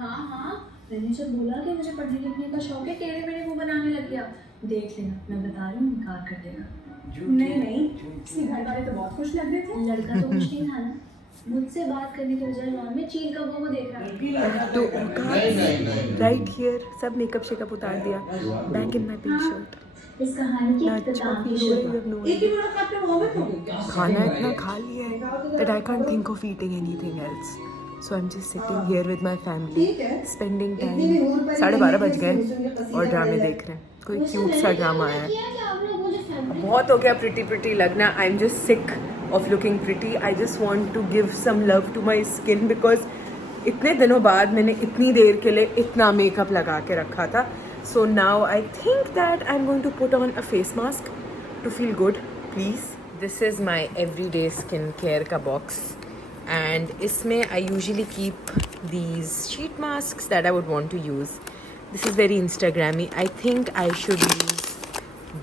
हाँ हाँ, मैंने जब बोला कि मुझे पढ़ने लिखने का शौक है, टेढ़े मेढ़े मुंह बनाने लग गया। देख लेना, मैं बता रही हूँ, इनकार कर देगा। नहीं नहीं, इसके घर वाले तो बहुत खुश लग रहे थे। लड़का तो खुश नहीं था ना, मुझसे बात करने के बजाय लॉन में चील का वो देख रहा तो राइट हियर सब मेकअप शेकअप उतार दिया, back in my pink shirt. इस कहानी की अच्छा इख्तिताम की फील हो रही है, शुरुआत। अब नो आइडिया। खाना इतना खा लिया है that I can't think of eating anything else. So I'm just sitting here with my family, spending time. 12:30 बज गए और ड्रामे देख रहे हैं। कोई क्यूट सा ड्रामा आया है। बहुत हो गया प्रिटी प्रिटी लगना। I am just sick of looking pretty. I just want to give some love to my skin because इतने दिनों बाद मैंने इतनी देर के लिए इतना मेकअप लगा के रखा था. So now I think that I am going to put on a face mask to feel good please. This is my every day skin care का बॉक्स and इसमें I usually keep these sheet masks that I would want to use. This is very Instagrammy. I think I should use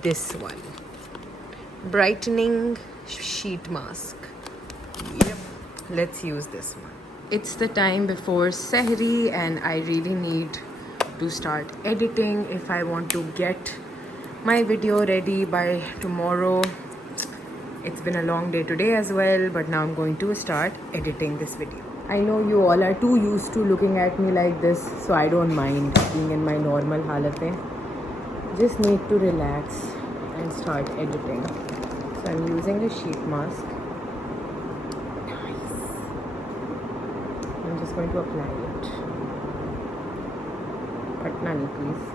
this one, brightening sheet mask. Yep, let's use this one. It's the time before Sehri and I really need to start editing if I want to get my video ready by tomorrow. It's been a long day today as well, but now I'm going to start editing this video. I know you all are too used to looking at me like this, so I don't mind being in my normal halatein. Just need to relax and start editing. So I'm using a sheet mask. Nice. I'm just going to apply it. Patna nahi, please.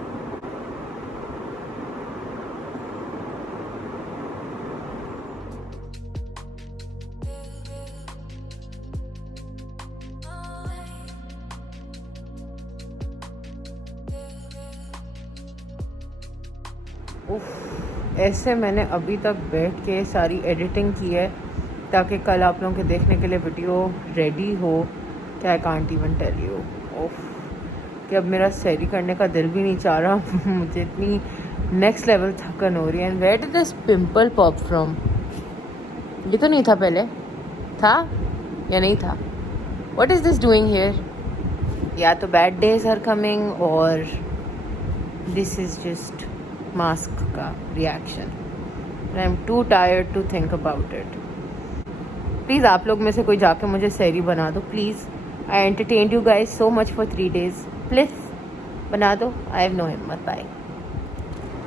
ऐसे मैंने अभी तक बैठ के सारी editing की है ताकि कल आप लोगों के देखने के लिए वीडियो रेडी हो कि I can't even tell you. ओफ कि अब मेरा सैरी करने का दिल भी नहीं चाह रहा. मुझे इतनी नेक्स्ट लेवल थकन हो रही है. And where did this pimple pop from? ये तो नहीं था पहले, था या नहीं था? What is this doing here? या तो बैड डेज आर कमिंग और दिस इज़ जस्ट मास्क का reaction. I am too tired to think about it. Please आप लोग में से कोई जाके मुझे सैरी बना दो please. I entertain you guys so much for 3 days. Please बना दो. आई हैव नो हिम्मत. Bye.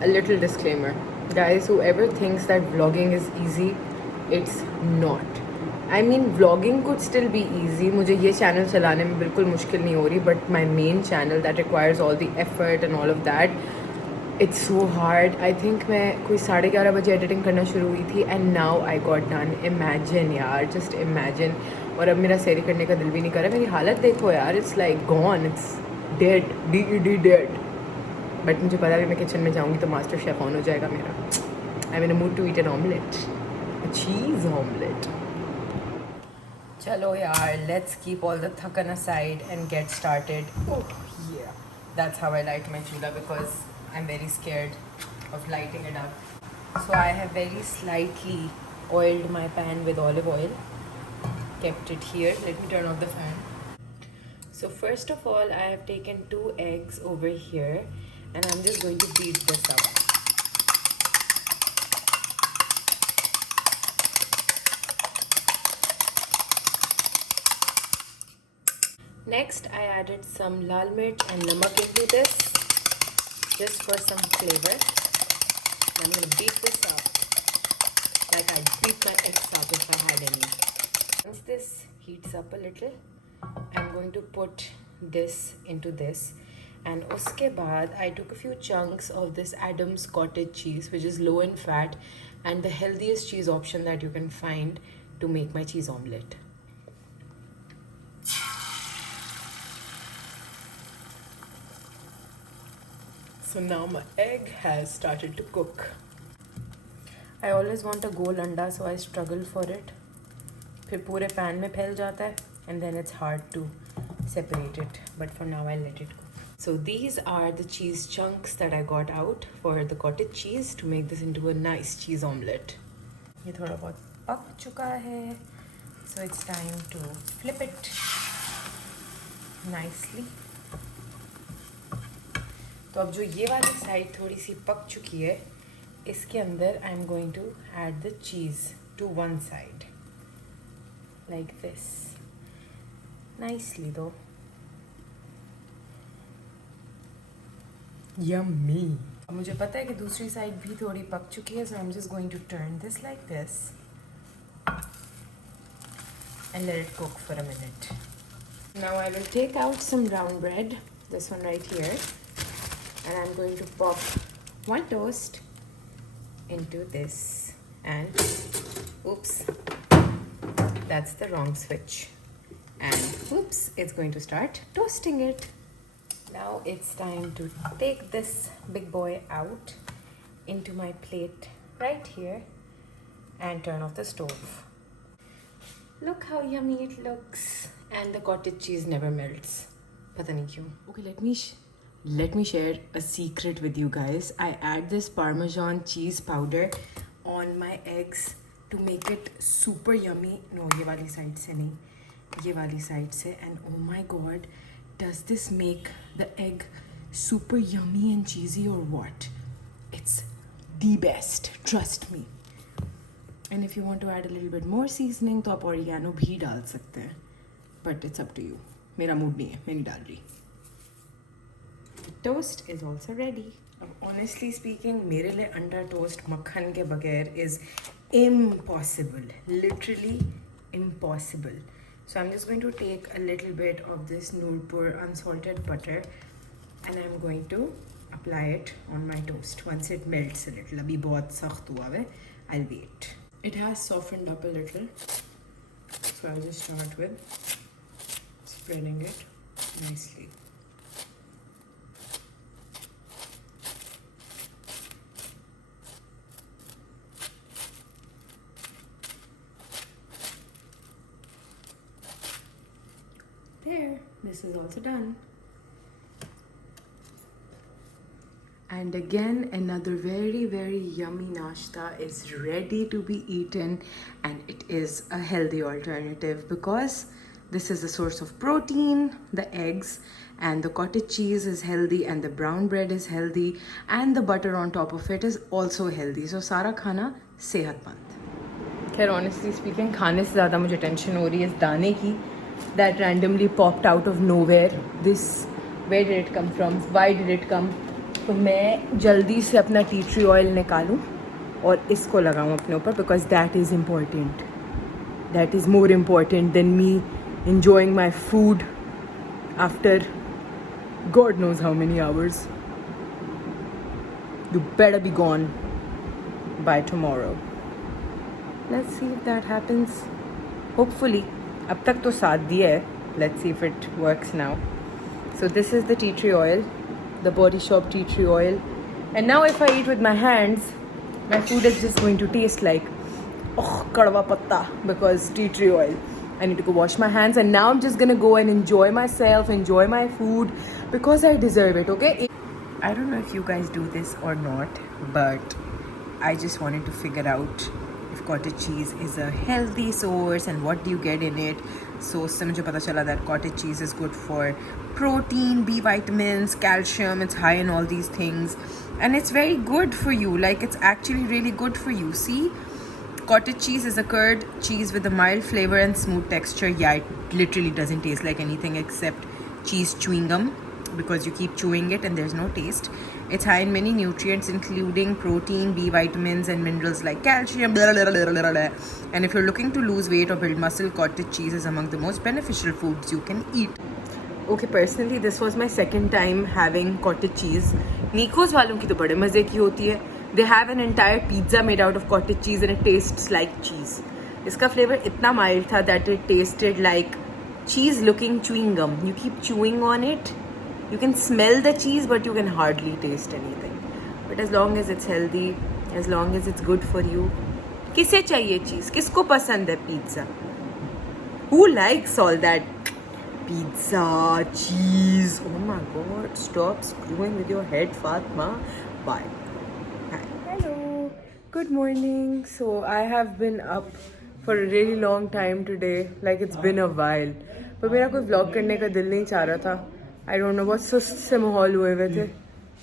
A little disclaimer, guys, whoever thinks that vlogging is easy, it's not. I mean, vlogging could still be easy. मुझे ये channel चलाने में बिल्कुल मुश्किल नहीं हो रही, but my main channel that requires all the effort and all of that, it's so hard. I think मैं कोई 11:30 बजे एडिटिंग करना शुरू हुई थी and now I got done. Imagine यार, just imagine. और अब मेरा सैरी करने का दिल भी नहीं कर रहा. मेरी हालत देखो यार, it's like gone, it's dead, DED dead. But मुझे पता है मैं किचन में जाऊँगी तो मास्टर शेफ ऑन हो जाएगा मेरा. I am in a mood to eat an omelette, a cheese omelette. चलो यार, लेट्स कीप ऑल द थकन aside and get started. Oh yeah, that's how I light my chulha because I am very scared of lighting it up. So I have very slightly oiled my pan with olive oil, kept it here. Let me turn off the fan. So first of all, I have taken 2 eggs over here and I'm just going to beat this up. Next, I added some lal mirch and namak into this just for some flavor. I'm going to beat this up like I'd beat my eggs up if I had any. Once this heats up a little, I'm going to put this into this. And uske baad, I took a few chunks of this Adams cottage cheese, which is low in fat and the healthiest cheese option that you can find to make my cheese omelette. So now my egg has started to cook. I always want a gold anda, so I struggle for it. फिर पूरे pan में फैल जाता है and then it's hard to separate it. But for now I'll let it go. So these are the cheese chunks that I got out for the cottage cheese to make this into a nice cheese omelette. ये थोड़ा बहुत पक चुका है, so it's time to flip it nicely. तो अब जो ये वाली साइड थोड़ी सी पक चुकी है, इसके अंदर I am going to add the cheese to one side like this, nicely दो। यम्मी। अब मुझे पता है कि दूसरी साइड भी थोड़ी पक चुकी है, so I am just going to turn this like this and let it cook for a minute. Now I will take out some brown bread, this one right here, and I'm going to pop one toast into this, and oops, that's the wrong switch, and oops, it's going to start toasting it. Now it's time to take this big boy out into my plate right here and turn off the stove. Look how yummy it looks, and the cottage cheese never melts. Pata nahi kyun. Okay, let me share a secret with you guys. I add this Parmesan cheese powder on my eggs to make it super yummy. No, ye wali side se nahi, ye wali side se. And oh my god, does this make the egg super yummy and cheesy or what? It's the best, trust me. And if you want to add a little bit more seasoning तो आप oregano भी डाल सकते हैं, but it's up to you. मेरा mood नहीं है, मैं नहीं डाल रही. The toast is also ready. अब honestly speaking, मेरे लिए अंडा टोस्ट मक्खन के बगैर is impossible, literally impossible. So I'm just going to take a little bit of this Nurpur unsalted butter and I'm going to apply it on my toast once it melts a little. अभी बहुत सख्त हुआ है, I'll wait. It has softened up a little, so I'll just start with spreading it nicely. There, this is also done. And again, another very yummy nashta is ready to be eaten, and it is a healthy alternative because this is a source of protein, the eggs, and the cottage cheese is healthy, and the brown bread is healthy, and the butter on top of it is also healthy. So सारा खाना सेहतमंद. खैर honestly speaking, खाने से ज़्यादा मुझे tension हो रही है इस दाने की that randomly popped out of nowhere. This, where did it come from? Why did it come? तो मैं जल्दी से अपना टी ट्री ऑयल निकालूं और इसको लगाऊं अपने ऊपर, because that is important, that is more important than me enjoying my food after God knows how many hours. You better be gone by tomorrow. Let's see if that happens. Hopefully. अब तक तो साथ दिया है. Let's see if it works now. So this is the tea tree oil, the Body Shop tea tree oil. And now if I eat with my hands, my food is just going to taste like kadwa patta, because tea tree oil. I need to go wash my hands, and now I'm just gonna go and enjoy myself, enjoy my food, because I deserve it, okay? I don't know if you guys do this or not, but I just wanted to figure out if cottage cheese is a healthy source and what do you get in it. So उससे मुझे पता चला that cottage cheese is good for protein, B vitamins, calcium. It's high in all these things, and it's very good for you. Like, it's actually really good for you. See, cottage cheese is a curd cheese with a mild flavor and smooth texture. Yeah, it literally doesn't taste like anything except cheese chewing gum, because you keep chewing it and there's no taste. It's high in many nutrients including protein, B vitamins and minerals like calcium, blah, blah, blah, blah, blah. And if you're looking to lose weight or build muscle, cottage cheese is among the most beneficial foods you can eat. Okay, personally this was my second time having cottage cheese. Nikos वालों की तो बड़े मज़े की होती है. They have an entire pizza made out of cottage cheese and it tastes like cheese. इसका flavor इतना mild था that it tasted like cheese looking chewing gum. You keep chewing on it, you can smell the cheese but you can hardly taste anything. But as long as it's healthy, as long as it's good for you, किसे चाहिए cheese? किसको पसंद है pizza? Who likes all that pizza, cheese? Oh my god, stop screwing with your head, Fatma. Bye. Hello, good morning. So I have been up for a really long time today, like it's been a while. पर मेरा कोई vlog करने का दिल नहीं चाह रहा था. I don't know, बहुत सुस्त से माहौल हुए हुए थे.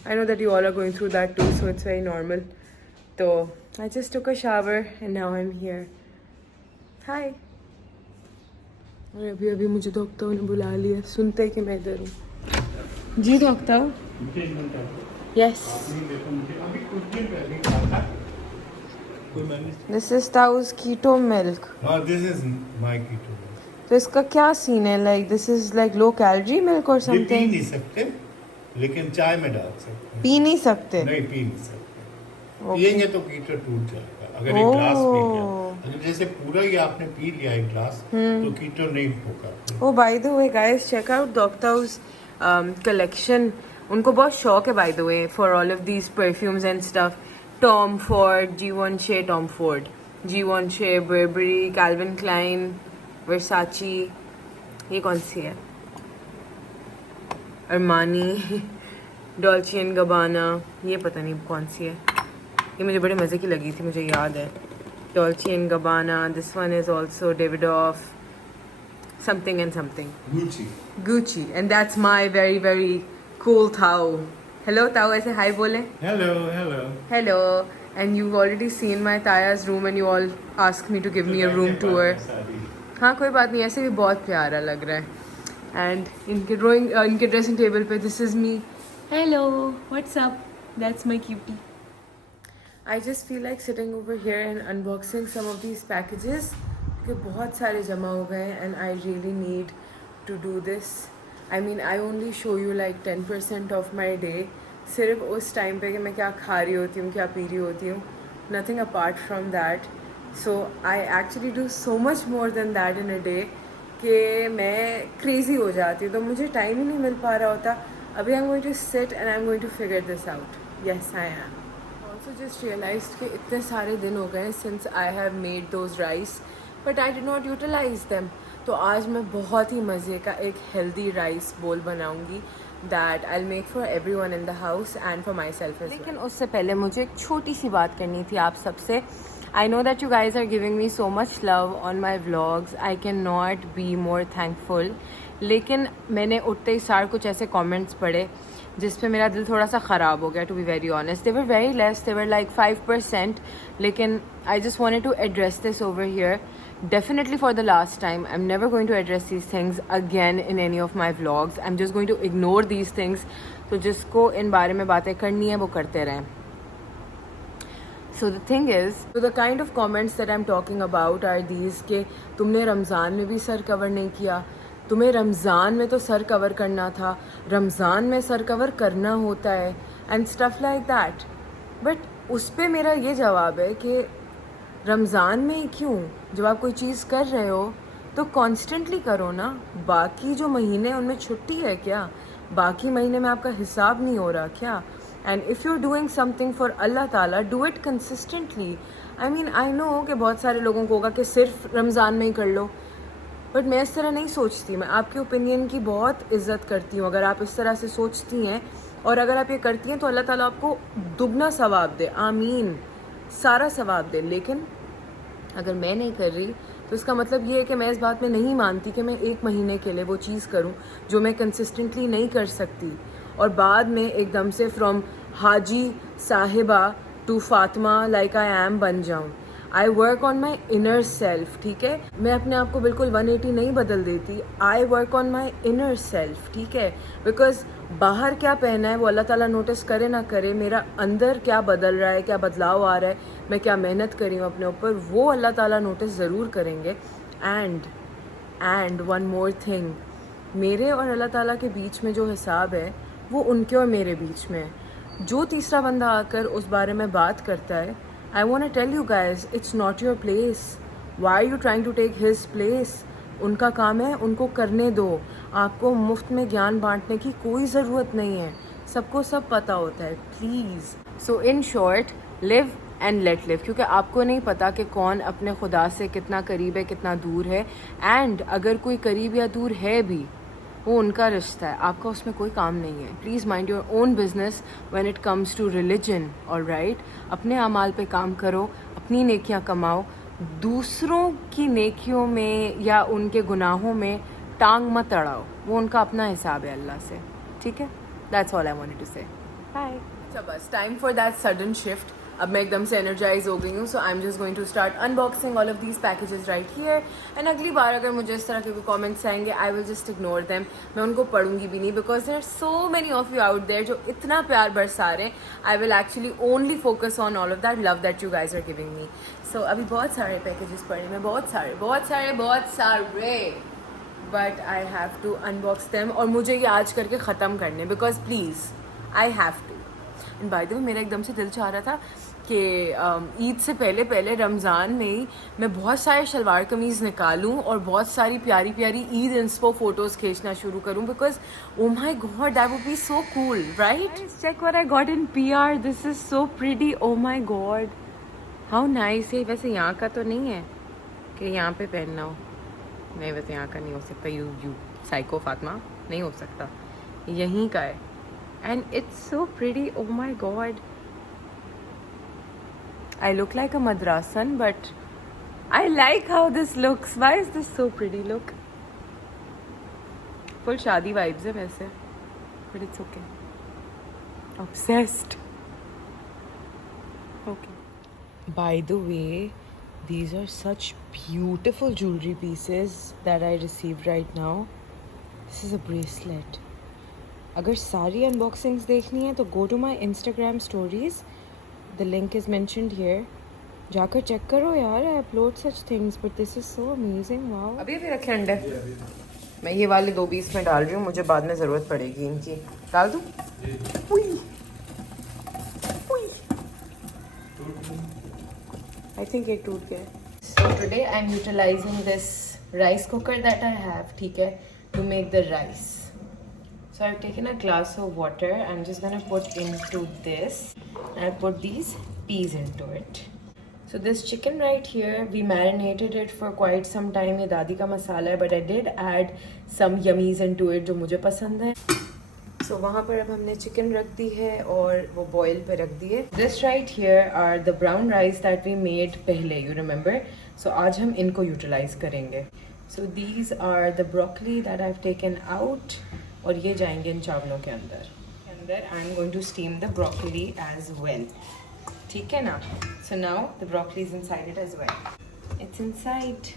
I know that you all are going through that too, so it's very normal. So I just took a shower and now I'm here. Hi. और अभी अभी मुझे डॉक्टर ने बुला लिया, सुनते ही कि मैं इधर हूँ। जी doctor. Yes. This is Tao's keto milk. This is my keto milk. तो इसका क्या सीन है? Like this is like low calorie milk or ये पी something? नहीं सकते, लेकिन चाय में डाल सकते हैं। पी नहीं सकते? नहीं पी नहीं सकते। Okay. पिएंगे तो कीटो टूट जाएगा। अगर एक ग्लास पी लिया, अगर जैसे पूरा ही आपने पी लिया एक ग्लास, तो कीटो नहीं होगा। Oh, by the way, guys, check out Doctor's collection. उनको बहुत शौक है, by the way, for all of these perfumes and stuff. Tom Ford, Givenchy, Tom Ford, Givenchy, Burberry, Calvin Klein, Versace. ये कौन सी है? Armani, Dolce and Gabbana. ये पता नहीं कौन सी है. ये मुझे बड़े मज़े की लगी थी, मुझे याद है. Dolce and Gabbana. This one is also Davidoff. Something and something. Gucci. And that's my very, very cool Tao. Hello, Tao. ऐसे hi बोले. Hello. And you've already seen my Taya's room and you all asked me to give me a room tour. हाँ कोई बात नहीं, ऐसे भी बहुत प्यारा लग रहा है. And इनके ड्रेसिंग टेबल पे this is me. Hello. What's up? That's my cutie. I just feel like sitting over here and unboxing some of these packages क्योंकि बहुत सारे जमा हो गए हैं and I really need to do this. I mean, I only show you like 10% of my day. सिर्फ उस time पे कि मैं क्या खा रही होती हूँ, क्या पी रही होती हूँ. Nothing apart from that. So I actually do so much more than that in a day कि मैं crazy हो जाती हूँ, तो मुझे टाइम ही नहीं मिल पा रहा होता. अभी I'm going to sit and I'm going to figure this out. Yes, I am. Also just realized कि इतने सारे दिन हो गए since I have made those rice, but I did not utilize them. तो आज मैं बहुत ही मज़े का एक healthy rice bowl बनाऊंगी that I'll make for everyone in the house and for myself as well. लेकिन उससे पहले मुझे एक छोटी सी बात करनी थी आप सबसे. I know that you guys are giving me so much love on my vlogs. I cannot be more thankful. लेकिन मैंने उठते ही सार कुछ ऐसे comments पढ़े जिस पे मेरा दिल थोड़ा सा ख़राब हो गया, to be very honest. They were very less, they were like 5%. लेकिन I just wanted to address this over here. Definitely for the last time. I'm never going to address these things again in any of my vlogs. I'm just going to ignore these things. तो जिसको इन बारे में बातें करनी है वो करते रहें. So the thing is, so the kind of comments that I'm talking about are these कि तुमने रमज़ान में भी सर कवर नहीं किया, तुम्हें रमज़ान में तो सर कवर करना था, रमज़ान में सर कवर करना होता है and stuff like that. But उस पे मेरा ये जवाब है कि रमज़ान में क्यों, जब आप कोई चीज़ कर रहे हो तो कॉन्स्टेंटली करो ना. बाकी जो महीने उनमें छुट्टी है क्या? बाकी महीने में आपका हिसाब नहीं हो रहा क्या? And if you are doing something for Allah Ta'ala, do it consistently. I mean I know कि बहुत सारे लोगों को होगा कि सिर्फ रमज़ान में ही कर लो, बट मैं इस तरह नहीं सोचती. मैं आपके ओपिनियन की बहुत इज़्ज़त करती हूँ. अगर आप इस तरह से सोचती हैं और अगर आप ये करती हैं तो अल्लाह ताला आपको दुगना सवाब दे, आमीन, सारा सवाब दे. लेकिन अगर मैं नहीं कर रही तो इसका मतलब ये है कि मैं इस बात में नहीं मानती कि मैं एक महीने के लिए वो चीज़ करूं जो मैं कंसिस्टेंटली नहीं कर सकती और बाद में एकदम से फ्रॉम हाजी साहिबा to Fatima like I am बन जाऊं. I work on my inner self. ठीक है, मैं अपने आप को बिल्कुल 180 नहीं बदल देती. आई work on my inner self. ठीक है, बिकॉज बाहर क्या पहना है वो अल्लाह ताला नोटिस करे ना करे, मेरा अंदर क्या बदल रहा है, क्या बदलाव आ रहा है, मैं क्या मेहनत करी हूँ अपने ऊपर, वो अल्लाह ताला नोटिस ज़रूर करेंगे. एंड वन मोर थिंग, मेरे और अल्लाह ताला के बीच में जो हिसाब है वो उनके और मेरे बीच में है. जो तीसरा बंदा आकर उस बारे में बात करता है, I want to tell you guys, it's not your place. Why are you trying to take his place? उनका काम है, उनको करने दो. आपको मुफ्त में ज्ञान बांटने की कोई ज़रूरत नहीं है, सबको सब पता होता है. Please. So in short, live and let live. क्योंकि आपको नहीं पता कि कौन अपने खुदा से कितना करीब है, कितना दूर है. एंड अगर कोई करीब या दूर है भी, वो उनका रिश्ता है, आपका उसमें कोई काम नहीं है. Please mind your own business when it comes to religion. Alright, अपने अमाल पे काम करो, अपनी नेकियां कमाओ, दूसरों की नेकियों में या उनके गुनाहों में टांग मत अड़ाओ. वो उनका अपना हिसाब है अल्लाह से. ठीक है, that's all I wanted to say. Bye. अच्छा बस time for that sudden shift. अब मैं एकदम से एनर्जाइज हो गई हूँ. So I am just going to start unboxing all of these packages right here. And अगली बार अगर मुझे इस तरह के कोई कमेंट्स आएंगे I will just ignore them. मैं उनको पढ़ूंगी भी नहीं because there are so many of you out there जो इतना प्यार बरसा रहे हैं. I will actually only focus on all of that love that you guys are giving me. So अभी बहुत सारे पैकेजेस पड़े हैं, बहुत सारे but I have to unbox them. और मुझे ये आज करके ख़त्म करने because please I have to. And by the way मेरा एकदम से दिल चाह रहा था कि ईद से पहले रमज़ान में ही मैं बहुत सारे शलवार कमीज़ निकालूं और बहुत सारी प्यारी प्यारी ईद इंस्पो फ़ोटोज़ खींचना शुरू करूं because oh my god that would be so cool right. Check what I got in PR. This is so pretty. Oh my god how nice. ये वैसे यहाँ का तो नहीं है कि यहाँ पे पहनना हो. नहीं वैसे यहाँ का नहीं हो सकता. यू साइको फातिमा नहीं हो सकता. यहीं का है. And it's so pretty. Oh my god. I look like a madrasan, but I like how this looks. Why is this so pretty? Look. Full shadi vibes hai वैसे. But it's okay. Obsessed. Okay. By the way, these are such beautiful jewelry pieces that I received right now. This is a bracelet. अगर सारी unboxings देखनी है तो go to my Instagram stories. The link is mentioned here. जाकर check करो यार. I upload such things but this is so amazing. Wow. अभी रखे अंडे. मैं ये वाले 2 पीस में डाल रही हूँ. मुझे बाद में ज़रूरत पड़ेगी इनकी. डाल दूँ. आई थिंक एक टूट गया. So today I am utilising this rice cooker that I have. ठीक है, to make the rice. So I've taken a glass of water. I'm just going to put into this. And I put these peas into it. So this chicken right here, we marinated it for quite some time. ये दादी का मसाला है, but I did add some yummies into it जो मुझे पसंद है. So वहाँ पर अब हमने चिकन रख दी है और वो बॉयल पे रख दी है. This right here are the brown rice that we made पहले. You remember? So आज हम इनको utilize करेंगे. So these are the broccoli that I've taken out. और ये जाएंगे इन चावलों के अंदर I am going to steam the broccoli as well. ठीक है ना. So now the broccoli is inside it as well. It's inside.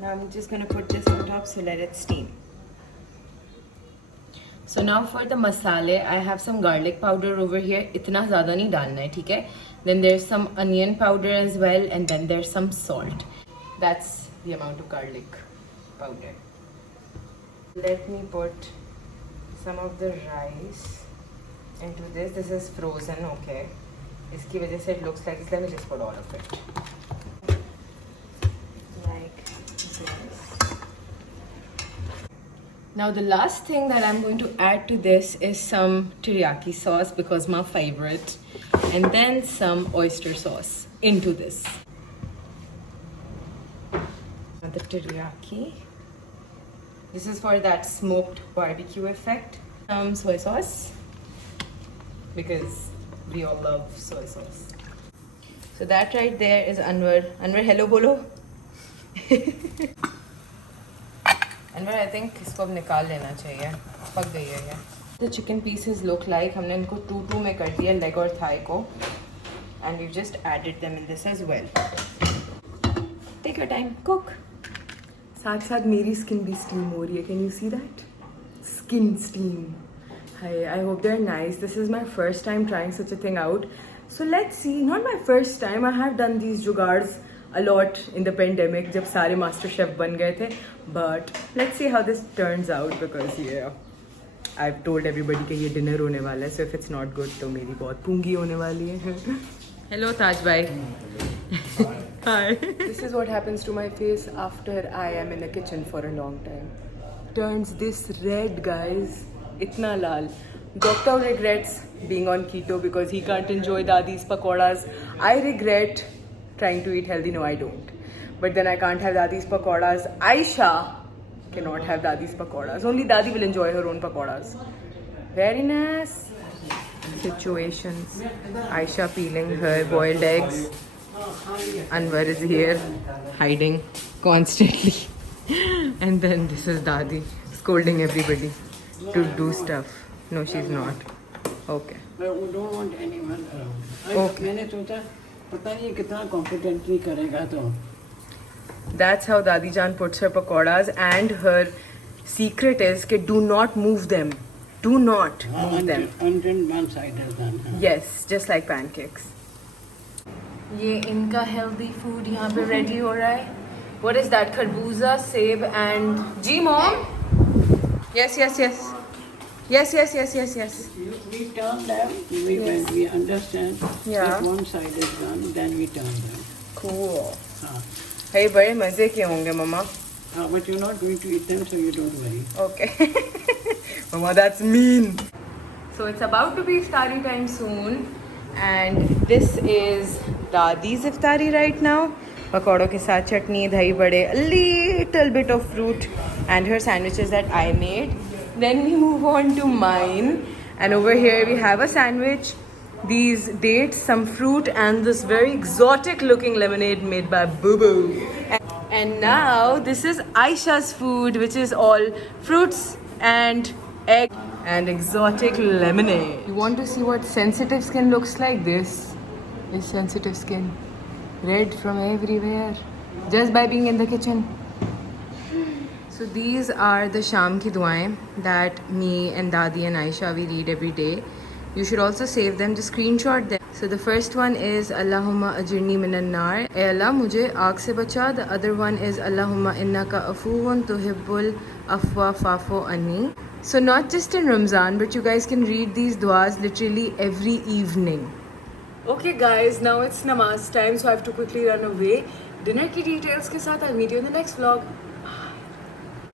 Now I am just gonna put this on top so let it steam. So now for the masale I have some garlic powder over here. इतना ज़्यादा नहीं डालना है. ठीक है. Then there is some onion powder as well and then there is some salt. That's the amount of garlic powder. Let me put some of the rice into this. This is frozen, okay. इसकी वजह से it looks like. Let me just put all of it. Like this. Now the last thing that I'm going to add to this is some teriyaki sauce because my favorite. And then some oyster sauce into this. Now the teriyaki. This is for that smoked barbecue effect. Soy sauce because we all love soy sauce. So that right there is Anwar. Anwar, hello bolo. Anwar, I think इसको अब निकाल लेना चाहिए. पक गई है ये. The chicken pieces look like हमने इनको 2-2 में कर दिया leg और thigh को. And we've just added them in this as well. Take your time, cook. साथ साथ मेरी स्किन भी स्टीम हो रही है. Can you see that skin steam. I hope they are nice. This is my first time trying such a thing out. So let's see. Not my first time. I have done these jugaads a lot in the pandemic जब सारे master chef बन गए थे. But let's see how this turns out because ये I have told everybody कि ये dinner होने वाला है. So if it's not good तो मेरी बहुत पूंगी होने वाली है. हेलो ताज भाई. Hi. This is what happens to my face after I am in a kitchen for a long time. Turns this red, guys. Itna lal. Doctor regrets being on keto because he can't enjoy Dadi's pakoras. I regret trying to eat healthy. No, I don't. But then I can't have Dadi's pakoras. Aisha cannot have Dadi's pakoras. Only Dadi will enjoy her own pakoras. Very nice. Situations. Aisha peeling her boiled eggs. Anwar is here hiding constantly. And then this is Dadi scolding everybody to do stuff. No, she's not. Okay. But we don't want anyone around. Okay. मैंने सोचा पता नहीं कितना competently करेगा तो That's how Dadi Jaan puts her pakoras, and her secret is कि do not move them. Do not move them. until one side is done. Yes, just like pancakes. ये इनका healthy food यहाँ पे ready हो रहा है. What is that? Kharbuza, seb and ji mom? Yes. We turn them when we understand Yeah. if one side is done, then we turn them. Cool. हाँ. Hey, बड़े मजे के होंगे मम्मा. But you're not going to eat them, so you don't worry. Okay. Mama, that's mean. So it's about to be iftari time soon, and this is Dadi's iftari right now. Pakoro ke saath chutney, dahi bade, a little bit of fruit, and her sandwiches that I made. Then we move on to mine, and over here we have a sandwich, these dates, some fruit, and this very exotic looking lemonade made by Boo Boo. And now this is Aisha's food, which is all fruits and egg and exotic lemonade. You want to see what sensitive skin looks like? This is sensitive skin. Red from everywhere. Just by being in the kitchen. So these are the Sham ki duaein that me and Dadi and Aisha we read every day. You should also save them, just screenshot them. So the first one is Allahumma ajirni minan nar. Ay Allah, mujhe aag se bacha. The other one is Allahumma innaka afuwun tuhibbul afwa fa'fu anni. So not just in Ramzan, but you guys can read these duas literally every evening. Okay guys, now it's namaz time, so I have to quickly run away. Dinner ki details ke saath I'll meet you in the next vlog.